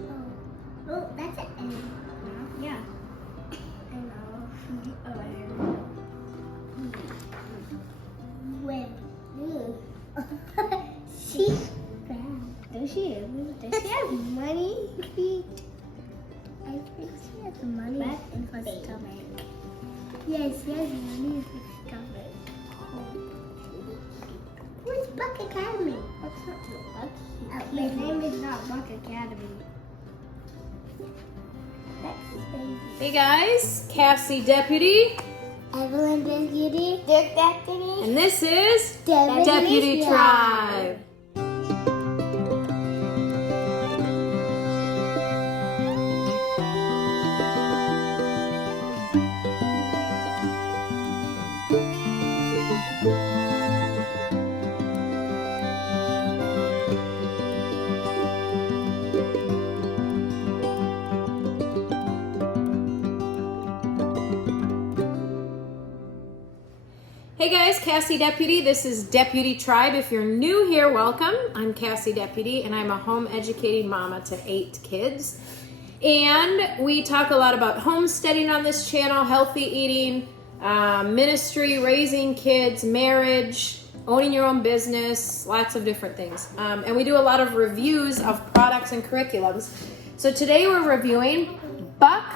Oh, that's an N. Yeah. I know. Oh, I know. Where? She's brown. Does she? Does she have money? I think she has money in her stomach. Yes, she has money in her stomach. Who's Buck Academy? That's not Buck. His name is not Buck Academy. That's baby. Hey guys, Cassie Deputy, Evelyn Deputy. Dick Deputy. and this is Deputy Deputy Tribe. Hey guys, Cassie Deputy. This is Deputy Tribe. If you're new here, welcome. I'm Cassie Deputy, and I'm a home educating mama to 8 kids. And we talk a lot about homesteading on this channel, healthy eating, ministry, raising kids, marriage, owning your own business, lots of different things. And we do a lot of reviews of products and curriculums. So today we're reviewing Buck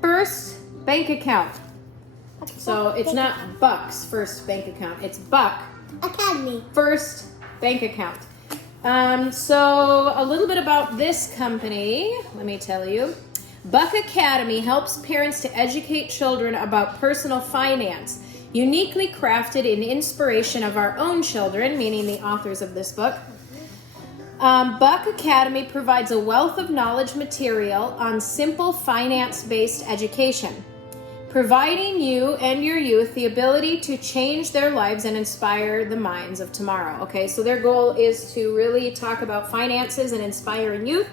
First Bank Account. So it's not Buck's first bank account, it's Buck Academy. First Bank Account. So a little bit about this company, let me tell you. Buck Academy helps parents to educate children about personal finance, uniquely crafted in inspiration of our own children, meaning the authors of this book. Buck Academy provides a wealth of knowledge material on simple finance-based education, providing you and your youth the ability to change their lives and inspire the minds of tomorrow. Okay, so their goal is to really talk about finances and inspiring youth.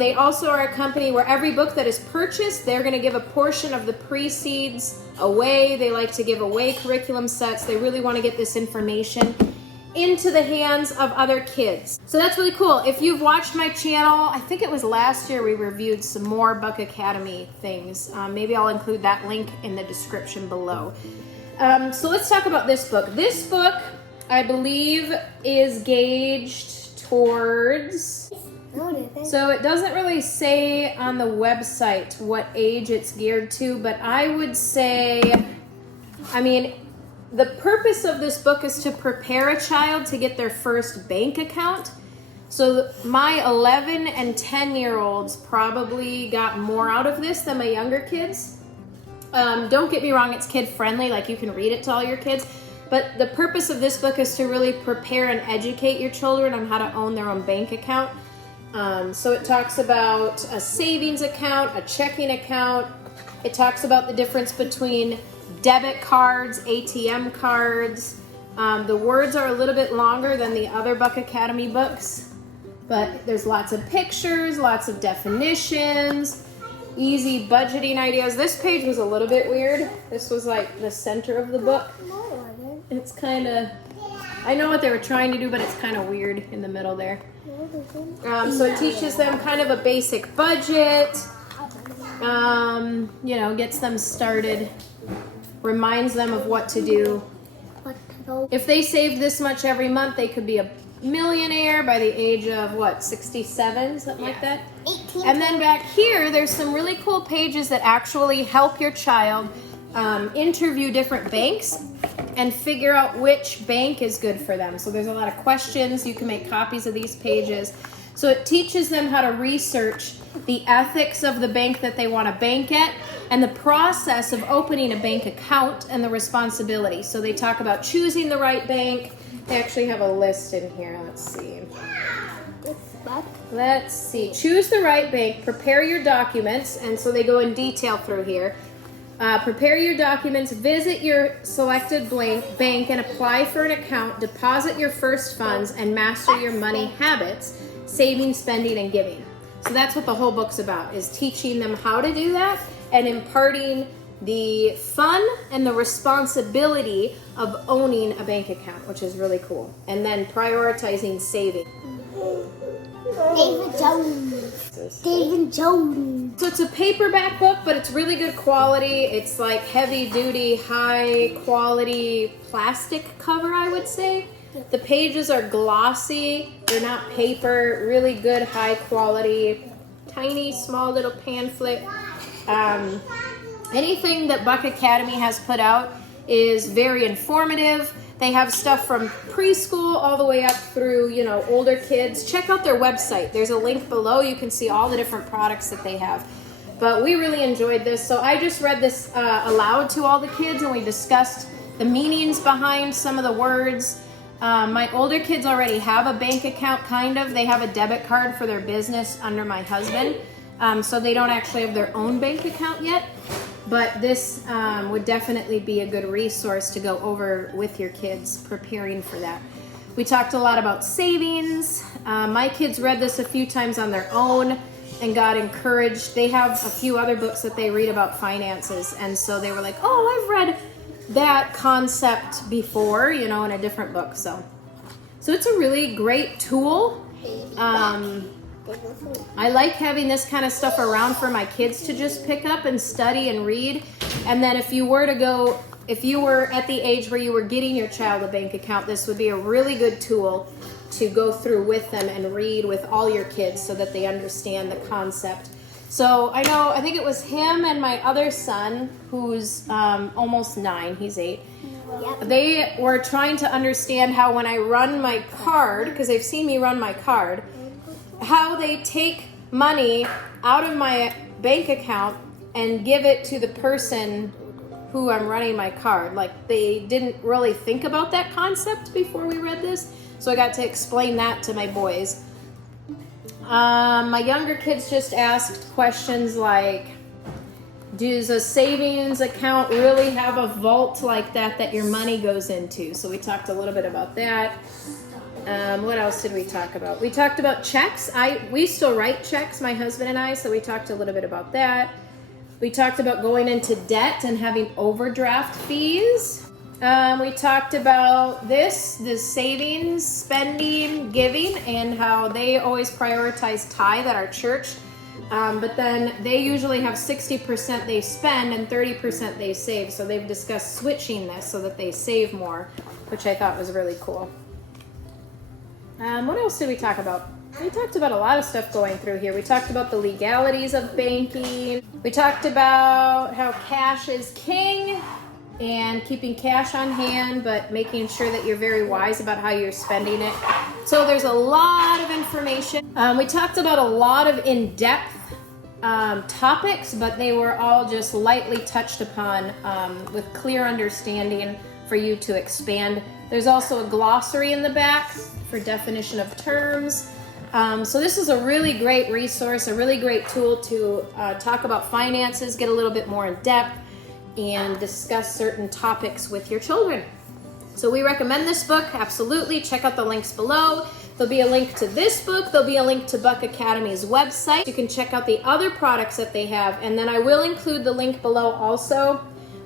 They also are a company where every book that is purchased, they're going to give a portion of the proceeds away. They like to give away curriculum sets. They really want to get this information into the hands of other kids. So that's really cool. If you've watched my channel, I think it was last year we reviewed some more Buck Academy things. Maybe I'll include that link in the description below. So let's talk about this book. This book, I believe, is gauged towards... So it doesn't really say on the website what age it's geared to, but I would say, the purpose of this book is to prepare a child to get their first bank account. So my 11 and 10-year-olds probably got more out of this than my younger kids. Don't get me wrong, it's kid-friendly, like you can read it to all your kids. But the purpose of this book is to really prepare and educate your children on how to own their own bank account. So it talks about a savings account, a checking account. It talks about the difference between debit cards, ATM cards. The words are a little bit longer than the other Buck Academy books, but there's lots of pictures, lots of definitions, easy budgeting ideas. This page was a little bit weird. This was like the center of the book. It's kind of, I know what they were trying to do, but it's kind of weird in the middle there. So it teaches them kind of a basic budget, gets them started, reminds them of what to do. If they saved this much every month, they could be a millionaire by the age of, 67, something like that? 18. And then back here, there's some really cool pages that actually help your child interview different banks and figure out which bank is good for them. So there's a lot of questions. You can make copies of these pages. So it teaches them how to research the ethics of the bank that they want to bank at and the process of opening a bank account and the responsibility. So they talk about choosing the right bank. They actually have a list in here. Let's see. Choose the right bank, prepare your documents, and so they go in detail through here. Prepare your documents, visit your selected bank and apply for an account, deposit your first funds, and master your money habits, saving, spending, and giving. So that's what the whole book's about, is teaching them how to do that and imparting the fun and the responsibility of owning a bank account, which is really cool. And then prioritizing saving. David Jones. David Jones. So it's a paperback book, but it's really good quality. It's like heavy duty, high quality plastic cover, I would say. The pages are glossy. They're not paper. Really good, high quality, tiny, small little pamphlet. Anything that Buck Academy has put out is very informative. They have stuff from preschool all the way up through, you know, older kids. Check out their website. There's a link below. You can see all the different products that they have. But we really enjoyed this. So I just read this aloud to all the kids, and we discussed the meanings behind some of the words. My older kids already have a bank account, kind of. They have a debit card for their business under my husband. So they don't actually have their own bank account yet. But this would definitely be a good resource to go over with your kids preparing for that. We talked a lot about savings. My kids read this a few times on their own and got encouraged. They have a few other books that they read about finances. And so they were like, oh, I've read that concept before, you know, in a different book. So it's a really great tool. I like having this kind of stuff around for my kids to just pick up and study and read. And then if you were at the age where you were getting your child a bank account, this would be a really good tool to go through with them and read with all your kids so that they understand the concept. So I think it was him and my other son, who's almost 9, he's 8. Yep. They were trying to understand how when I run my card, because they've seen me run my card, how they take money out of my bank account and give it to the person who I'm running my card. Like, they didn't really think about that concept before we read this, so I got to explain that to my boys. My younger kids just asked questions like, does a savings account really have a vault like that your money goes into? So we talked a little bit about that. What else did we talk about? We talked about checks. We still write checks, my husband and I, so we talked a little bit about that. We talked about going into debt and having overdraft fees. We talked about the savings, spending, giving, and how they always prioritize tithe at our church. But then they usually have 60% they spend and 30% they save. So they've discussed switching this so that they save more, which I thought was really cool. What else did we talk about? We talked about a lot of stuff going through here. We talked about the legalities of banking. We talked about how cash is king and keeping cash on hand, but making sure that you're very wise about how you're spending it. So there's a lot of information. We talked about a lot of in-depth topics, but they were all just lightly touched upon with clear understanding for you to expand. There's also a glossary in the back for definition of terms. So this is a really great resource, a really great tool to talk about finances, get a little bit more in depth, and discuss certain topics with your children. So we recommend this book, absolutely. Check out the links below. There'll be a link to this book. There'll be a link to Buck Academy's website. You can check out the other products that they have. And then I will include the link below also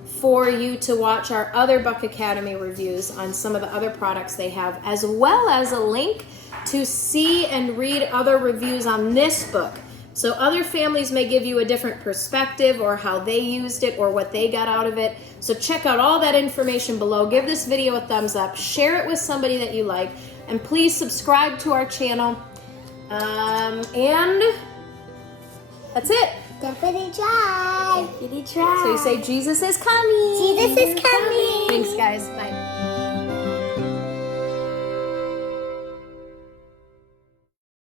for you to watch our other Buck Academy reviews on some of the other products they have, as well as a link to see and read other reviews on this book. So other families may give you a different perspective or how they used it or what they got out of it. So check out all that information below. Give this video a thumbs up. Share it with somebody that you like. And please subscribe to our channel. And that's it. Definitely try. Definitely try. So you say Jesus is coming. Jesus is coming. Thanks, guys. Bye.